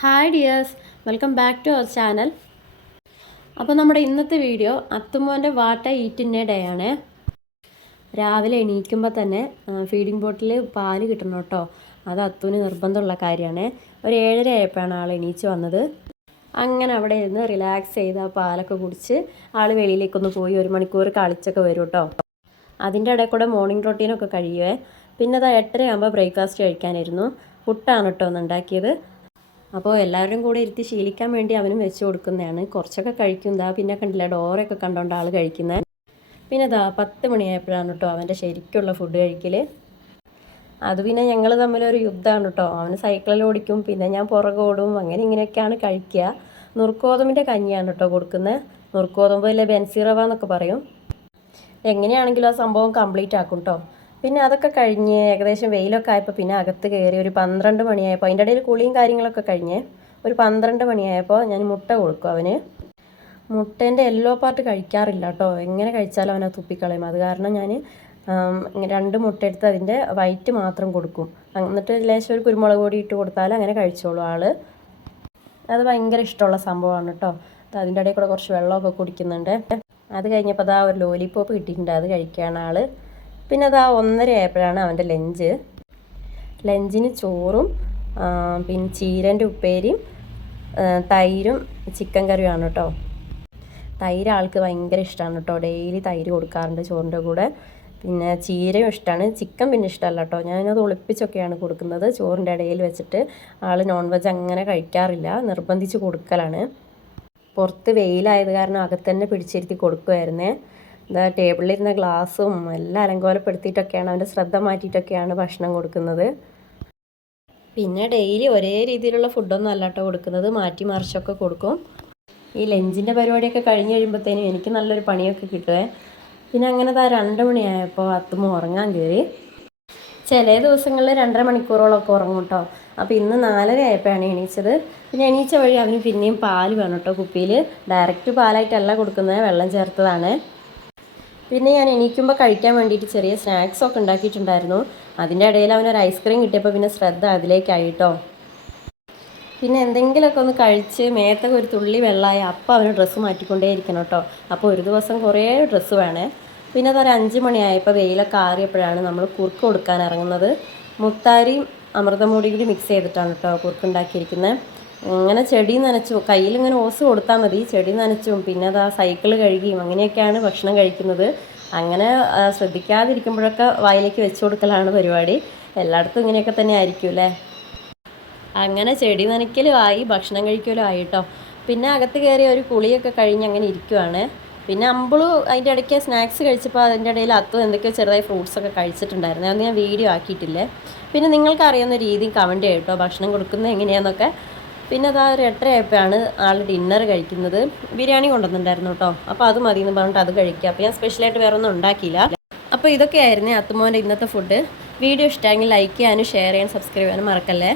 Hi dears, welcome back to our channel. അപ്പോൾ നമ്മുടെ ഇന്നത്തെ വീഡിയോ അത്തുമോൻ്റെ വാട്ട ഈറ്റിൻ്റെ ഡേ ആണ്. രാവിലെ എണീക്കുമ്പോൾ തന്നെ ഫീഡിംഗ് ബോട്ടിൽ പാല് കിട്ടണം കേട്ടോ. അത് അത്തുവിന് നിർബന്ധമുള്ള കാര്യമാണ്. ഒരു 7:30 ആയപ്പോഴാണ് ആൾ എണീച്ച് വന്നത്. അങ്ങനെ അവിടെ ഇരുന്ന് റിലാക്സ് ചെയ്ത് ആ പാലൊക്കെ കുടിച്ച് ആൾ വെളിയിലേക്കൊന്ന് പോയി 1 മണിക്കൂർ കളിച്ചൊക്കെ വരും കേട്ടോ. അതിൻ്റെ ഇടയിൽ കൂടെ മോർണിംഗ് റൊട്ടീനൊക്കെ കഴിയുവേ. പിന്നെ അത് 8:30 ആകുമ്പോൾ ബ്രേക്ക്ഫാസ്റ്റ് കഴിക്കാനായിരുന്നു. പുട്ടാണ് കേട്ടോ ഒന്ന് ഉണ്ടാക്കിയത്. അപ്പോൾ എല്ലാവരും കൂടെ ഇരുത്തി ശീലിക്കാൻ വേണ്ടി അവനും വെച്ച് കൊടുക്കുന്നതാണ്. കുറച്ചൊക്കെ കഴിക്കുന്നതാ. പിന്നെ കണ്ടില്ല, ഡോറൊക്കെ കണ്ടോണ്ട് ആൾ കഴിക്കുന്നത്. പിന്നെ 10 മണിയായപ്പോഴാണ് കേട്ടോ അവൻ്റെ ശരിക്കുള്ള ഫുഡ് കഴിക്കൽ. അത് പിന്നെ ഞങ്ങൾ തമ്മിലൊരു യുദ്ധമാണ് കേട്ടോ. അവന് സൈക്കിളിൽ ഓടിക്കും, പിന്നെ ഞാൻ പുറകോടും, അങ്ങനെ ഇങ്ങനെയൊക്കെയാണ് കഴിക്കുക. നുറുക്കോതമ്പിൻ്റെ കഞ്ഞിയാണ് കേട്ടോ കൊടുക്കുന്നത്. നുറുക്കോതമ്പ് അല്ലെ ബെൻസിറവ എന്നൊക്കെ പറയും. എങ്ങനെയാണെങ്കിലും ആ സംഭവം കംപ്ലീറ്റ് ആക്കും കേട്ടോ. പിന്നെ അതൊക്കെ കഴിഞ്ഞ് ഏകദേശം വെയിലൊക്കെ ആയപ്പോൾ പിന്നെ അകത്ത് കയറി ഒരു 12 മണിയായപ്പോൾ, അതിൻ്റെ ഇടയിൽ കുളിയും കാര്യങ്ങളൊക്കെ കഴിഞ്ഞ് ഒരു 12 മണിയായപ്പോൾ ഞാൻ മുട്ട കൊടുക്കും അവന്. മുട്ടേൻ്റെ യെല്ലോ പാർട്ട് കഴിക്കാറില്ല കേട്ടോ. എങ്ങനെ കഴിച്ചാലും അവനെ തുപ്പിക്കളയും. അത് കാരണം ഞാൻ 2 മുട്ട എടുത്ത് അതിൻ്റെ വൈറ്റ് മാത്രം കൊടുക്കും. എന്നിട്ട് ലേശം ഒരു കുരുമുളക് പൊടി ഇട്ട് കൊടുത്താൽ അങ്ങനെ കഴിച്ചോളൂ ആൾ. അത് ഭയങ്കര ഇഷ്ടമുള്ള സംഭവമാണ് കേട്ടോ. അതിൻ്റെ ഇടയിൽ കൂടെ കുറച്ച് വെള്ളമൊക്കെ കുടിക്കുന്നുണ്ട്. അത് കഴിഞ്ഞപ്പോൾ ഒരു ലോലിപോപ്പ് കിട്ടിയിട്ടുണ്ട്, അത് കഴിക്കുകയാണ് ആൾ. പിന്നെ 1:30 ആയപ്പോഴാണ് അവൻ്റെ ലഞ്ചിന് ചോറും പിന്നെ ചീരൻ്റെ ഉപ്പേരിയും തൈരും ചിക്കൻ കറിയുമാണ് കേട്ടോ. തൈര് ആൾക്ക് ഭയങ്കര ഇഷ്ടമാണ് കേട്ടോ. ഡെയിലി തൈര് കൊടുക്കാറുണ്ട് ചോറിൻ്റെ കൂടെ. പിന്നെ ചീരയും ഇഷ്ടമാണ്. ചിക്കൻ പിന്നെ ഇഷ്ടമല്ല കേട്ടോ. ഞാനത് ഒളിപ്പിച്ചൊക്കെയാണ് കൊടുക്കുന്നത്. ചോറിൻ്റെ ഇടയിൽ വെച്ചിട്ട് ആൾ നോൺ വെജ് അങ്ങനെ കഴിക്കാറില്ല, നിർബന്ധിച്ച് കൊടുക്കലാണ്. പുറത്ത് വെയിലായത് കാരണം അകത്ത് തന്നെ പിടിച്ചിരുത്തി കൊടുക്കുമായിരുന്നേ. ടേബിളിലിരുന്ന ഗ്ലാസ്സും എല്ലാം അലങ്കോലപ്പെടുത്തിയിട്ടൊക്കെയാണ്, അവൻ്റെ ശ്രദ്ധ മാറ്റിയിട്ടൊക്കെയാണ് ഭക്ഷണം കൊടുക്കുന്നത്. പിന്നെ ഡെയിലി ഒരേ രീതിയിലുള്ള ഫുഡൊന്നും അല്ല കേട്ടോ കൊടുക്കുന്നത്, മാറ്റി മറിച്ചൊക്കെ കൊടുക്കും. ഈ ലഞ്ചിൻ്റെ പരിപാടിയൊക്കെ കഴിഞ്ഞ് കഴിയുമ്പോഴത്തേനും എനിക്ക് നല്ലൊരു പണിയൊക്കെ കിട്ടുമേ. പിന്നെ അങ്ങനെ 2 മണിയായപ്പോൾ അത്തുമ്മ ഉറങ്ങാൻ കയറി. ചില ദിവസങ്ങളിൽ 2.5 മണിക്കൂറോളമൊക്കെ ഉറങ്ങും കേട്ടോ. അപ്പോൾ ഇന്ന് 4:30 ആയപ്പോഴാണ് എണീച്ചത്. പിന്നെ എണീച്ച വഴി അവന് പിന്നെയും പാല് വേണം കേട്ടോ. കുപ്പിയിൽ ഡയറക്റ്റ് പാലായിട്ടല്ല കൊടുക്കുന്നത്, വെള്ളം ചേർത്തതാണ്. പിന്നെ ഞാൻ എണീക്കുമ്പോൾ കഴിക്കാൻ വേണ്ടിയിട്ട് ചെറിയ സ്നാക്സൊക്കെ ഉണ്ടാക്കിയിട്ടുണ്ടായിരുന്നു. അതിൻ്റെ ഇടയിൽ അവനൊരു ഐസ്ക്രീം കിട്ടിയപ്പോൾ പിന്നെ ശ്രദ്ധ അതിലേക്കായി കേട്ടോ. പിന്നെ എന്തെങ്കിലുമൊക്കെ ഒന്ന് കഴിച്ച് മേത്തൊക്കെ ഒരു തുള്ളി വെള്ളമായി അപ്പം അവന് ഡ്രസ്സ് മാറ്റിക്കൊണ്ടേ ഇരിക്കണം കേട്ടോ. അപ്പോൾ ഒരു ദിവസം കുറേ ഡ്രസ്സ് വേണേ. പിന്നെ 5 മണിയായപ്പോൾ വെയിലൊക്കെ ആറിയപ്പോഴാണ് നമ്മൾ കുറുക്ക് കൊടുക്കാൻ ഇറങ്ങുന്നത്. മുത്താരിയും അമൃതമൂടി കൂടി മിക്സ് ചെയ്തിട്ടാണ് കേട്ടോ കുറുക്ക് ഉണ്ടാക്കിയിരിക്കുന്നത്. ഇങ്ങനെ ചെടി നനച്ചും കയ്യിലിങ്ങനെ ഓസ് കൊടുത്താൽ മതി. ചെടി നനച്ചും പിന്നെ സൈക്കിൾ കഴുകിയും അങ്ങനെയൊക്കെയാണ് ഭക്ഷണം കഴിക്കുന്നത്. അങ്ങനെ ശ്രദ്ധിക്കാതിരിക്കുമ്പോഴൊക്കെ വായിലേക്ക് വെച്ച് കൊടുക്കലാണ് പരിപാടി. എല്ലായിടത്തും ഇങ്ങനെയൊക്കെ തന്നെ ആയിരിക്കും അല്ലേ. അങ്ങനെ ചെടി നനയ്ക്കലും ആയി, ഭക്ഷണം കഴിക്കലും ആയി കേട്ടോ. പിന്നെ അകത്ത് കയറി ഒരു കുളിയൊക്കെ കഴിഞ്ഞ് അങ്ങനെ ഇരിക്കുവാണ്. പിന്നെ അമ്പിളു അതിൻ്റെ ഇടയ്ക്ക് സ്നാക്സ് കഴിച്ചപ്പോൾ അതിൻ്റെ ഇടയിൽ അത്തു എന്തൊക്കെയോ ചെറുതായി ഫ്രൂട്ട്സൊക്കെ കഴിച്ചിട്ടുണ്ടായിരുന്നു. അത് ഞാൻ വീഡിയോ ആക്കിയിട്ടില്ലേ. പിന്നെ നിങ്ങൾക്ക് അറിയാവുന്ന രീതി കമൻറ്റ് ചെയ്യും കേട്ടോ ഭക്ഷണം കൊടുക്കുന്നത് എങ്ങനെയാണെന്നൊക്കെ. പിന്നെ ഒരു 8:30 ആയപ്പോഴാണ് ആൾ ഡിന്നർ കഴിക്കുന്നത്. ബിരിയാണി കൊണ്ടുവന്നിട്ടുണ്ടായിരുന്നു കേട്ടോ. അപ്പോൾ അത് മതി എന്ന് പറഞ്ഞിട്ട് അത് കഴിക്കുക. അപ്പോൾ ഞാൻ സ്പെഷ്യലായിട്ട് വേറെ ഒന്നും ഉണ്ടാക്കിയില്ല. അപ്പോൾ ഇതൊക്കെയായിരുന്നു അത്തുമോൻ്റെ ഇന്നത്തെ ഫുഡ്. വീഡിയോ ഇഷ്ടമെങ്കിൽ ലൈക്ക് ചെയ്യാനും ഷെയർ ചെയ്യാനും സബ്സ്ക്രൈബ് ചെയ്യാനും മറക്കല്ലേ.